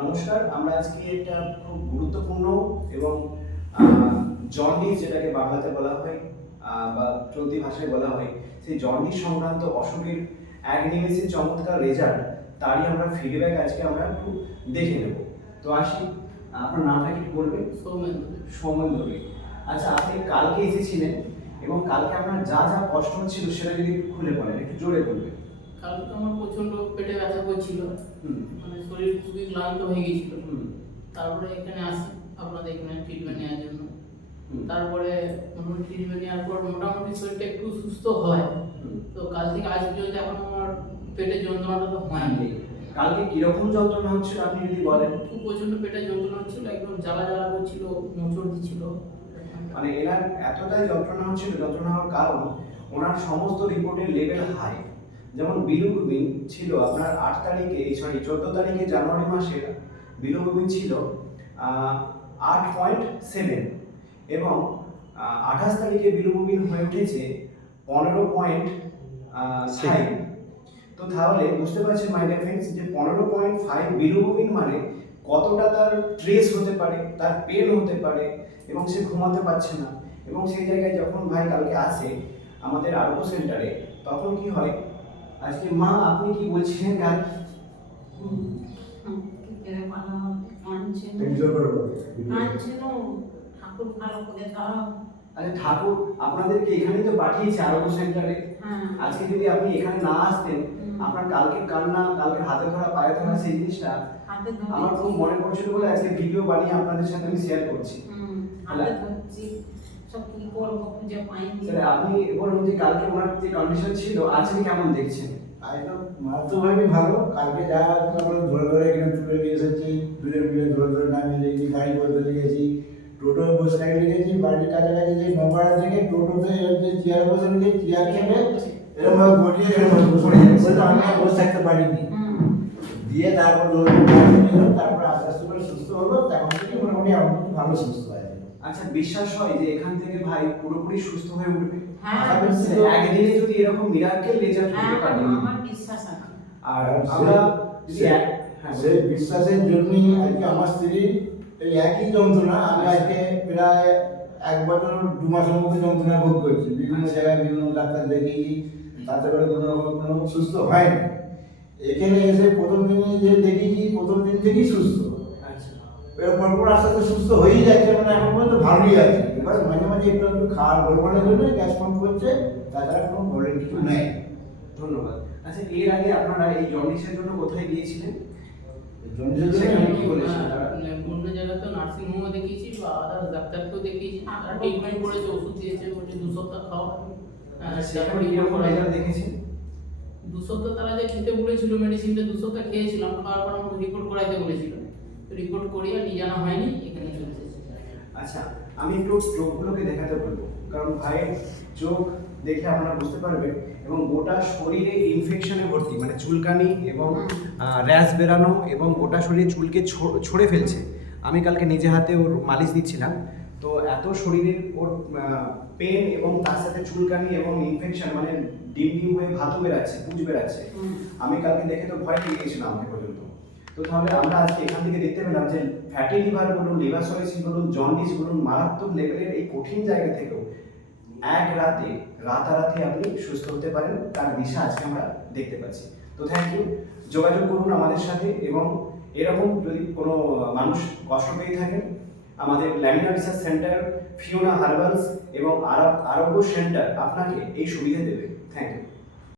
নমস্কার, আমরা আজকে একটা খুব গুরুত্বপূর্ণ এবং জন্ডিস যেটাকে বাংলাতে বলা হয় বা চলতি ভাষায় বলা হয়, সেই জন্ডিস সংক্রান্ত অসুখের এক নিমেষে চমৎকার রেজাল্ট, তারই আমরা ফিডব্যাক আজকে আমরা একটু দেখে নেব। তো আসি, আপনার নামটা কি বলবেন? সৌমেন্দ্র। আচ্ছা, আপনি কালকে এসেছিলেন এবং কালকে আপনার যা যা কষ্ট হচ্ছিল সেটা যদি একটু খুলে বলেন, একটু জোরে বলবেন। কালকে আমার প্রচন্ড পেটে ব্যথা করছিল, মানে শরীর খুবই ক্লান্ত হয়ে গেছিল। তারপরে এখানে আসি আপনাদের এখানে ট্রিটমেন্ট নেওয়ার জন্য। তারপরে ট্রিটমেন্ট নেওয়ার পর মোটামুটি শরীরটা একটু সুস্থ হয়। তো কাল থেকে আজ পর্যন্ত এখন আমার পেটে যন্ত্রণাটা তো হয়নি। কালকে কিরকম যন্ত্রণা হচ্ছিল আপনি যদি বলেন? খুব প্রচন্ড পেটে যন্ত্রণা হচ্ছিল, একদম জ্বালা জ্বালা করছিল, মোচড় দিচ্ছিল। মানে এনার এতটাই যন্ত্রণা হচ্ছিল, যন্ত্রণা হওয়ার কারণ ওনার সমস্ত রিপোর্টের লেভেল হাই। যেমন বিলিরুবিন ছিল আপনার 14 তারিখে জানুয়ারি মাসে বিলিরুবিন ছিল 8.7 এবং 28 তারিখে বিলিরুবিন হয়ে উঠেছে 15.5। তো তাহলে বুঝতে পারছেন মাই ডিয়ার ফ্রেন্ডস যে 15.5 বিলিরুবিন মানে কতটা তার ট্রেস হতে পারে, তার পেন হতে পারে এবং সে ঘুমাতে পারছে না। এবং সেই জায়গায় যখন ভাই কালকে আসে আমাদের আরোগ্য সেন্টারে, তখন কি হয়, আজকে মা আপনি কি বলছিলেন কাল? আচ্ছা, ঠাকুর আপনাদেরকে এখানে তো পাঠিয়েছে আরোগ্য সেন্টারে। আজকে যদি আপনি এখানে না আসতেন, আপনার কালকে কান্না, কালকে হাতে ধরা পায়ে ধরা, সেই জিনিসটা আমার খুব মনে পড়ছিল বলে আজকে ভিডিও বানিয়ে আপনাদের সাথে আমি শেয়ার করছি। আপনি বলুন যে কালকে ওনার যে কন্ডিশন ছিল আজকে কেমন দেখছেন? একদম মারাত্মকভাবে ভালো। কালকে যা আমরা ধরে ধরে এখানে তুলে নিয়ে এসেছি, দুজন মিলে ধরে ধরে নামিয়ে দিয়েছি, গাড়ি বলতে দিয়েছি, টোটো বসে লাগিয়ে দিয়েছি। বাড়ির কাছাকাছি যে নপাড়া থেকে টোটোতে চেয়ার বসে নিয়েছি, চেয়ার খেলে এরকম ভাবে গড়িয়ে এরকম পড়ে যাচ্ছে, আমি আর বসে থাকতে পারিনি। দিয়ে তারপর তারপর আস্তে আস্তে করে সুস্থ হলো। তখন থেকে মোটামুটি আমার ভালো সুস্থ হয়। আচ্ছা, বিশ্বাস হয় যে এখান থেকে ভাই পুরোপুরি সুস্থ হয়ে উঠবে? একদিনে যদি এরকম মিরাকেল রেজাল্ট হতে পারে, আমার বিশ্বাস আছে। আর আমরা সেই বিশ্বাসের জন্যই আজকে আমার স্ত্রীর এই একই যন্ত্রণা আমি আজকে প্রায় 1 বছর 2 মাসের মধ্যে যন্ত্রণা ভোগ করছি। বিভিন্ন জায়গায় বিভিন্ন ডাক্তার দেখিয়েছি, তাতে করে কোনো সুস্থ হয়নি। এখানে এসে প্রথম দিনে যে দেখিয়েছি, প্রথম দিন থেকেই সুস্থ। পরপর আস্তে আস্তে সুস্থ হয়েই যাচ্ছে, মানে এখন পর্যন্ত ভালোই আছে। এবার মাঝে মাঝে একটু একটু খাওয়ার গড়বড়ের জন্য গ্যাস ফর্ম করছে, তাছাড়া কোনো প্রবলেম কিছু নেই। ধন্যবাদ। আচ্ছা, এর আগে আপনারা এই জন্ডিসের জন্য কোথায় গিয়েছিলেন? জন্ডিসের জন্য জন্য কি বলেছেন? অন্য জায়গায় তো নার্সিং হোমে দেখিয়েছি বা আদার্স ডাক্তারকেও দেখিয়েছি, তারা ট্রিটমেন্ট করেছে, ওষুধ দিয়েছে, বলছে 2 সপ্তাহ খাও। সেখানে কিরকম রেজাল্ট দেখেছেন? 2 সপ্তাহ তারা যে খেতে বলেছিল মেডিসিনটা 2 সপ্তাহ খেয়েছিলাম, খাওয়ার পর আমাকে রিপোর্ট করাইতে বলেছিল। রিপোর্ট করিয়ে নিয়ে জানা হয়নি, এখানে চলে এসেছি। আচ্ছা, আমি একটু চোখগুলোকে দেখাতে বলবো, কারণ ভাইয়ের চোখ দেখে আপনারা বুঝতে পারবেন এবং গোটা শরীরে ইনফেকশনে ভর্তি, মানে চুলকানি এবং র্যাশ বেরানো এবং গোটা শরীরে চুলকে ছড়ে ফেলছে। আমি কালকে নিজে হাতে ওর মালিশ দিচ্ছিলাম, তো এত শরীরের ওর পেন এবং তার সাথে চুলকানি এবং ইনফেকশন, মানে ডিম ডিম হয়ে ভাতও বেরাচ্ছে, পুঁজ বেরাচ্ছে। আমি কালকে দেখে তো ভয় পেয়ে গেছিলাম আমাকে পর্যন্ত। তো তাহলে আমরা আজকে এখান থেকে দেখতে পেলাম যে ফ্যাটি লিভার বলুন, লিভার সার্কোসিস বলুন, জন্ডিস বলুন, মারাত্মক লেভেলের এই কঠিন জায়গা থেকেও এক রাতে রাতারাতি আপনি সুস্থ হতে পারেন, তার দিশা আজকে আমরা দেখতে পাচ্ছি। তো থ্যাংক ইউ। যোগাযোগ করুন আমাদের সাথে এবং এরকম যদি কোনো মানুষ কষ্ট পেয়ে থাকেন, আমাদের Lamina research centre, Fiona herbals এবং আরোগ্য সেন্টার আপনাকে এই সুবিধা দেবে। Thank you.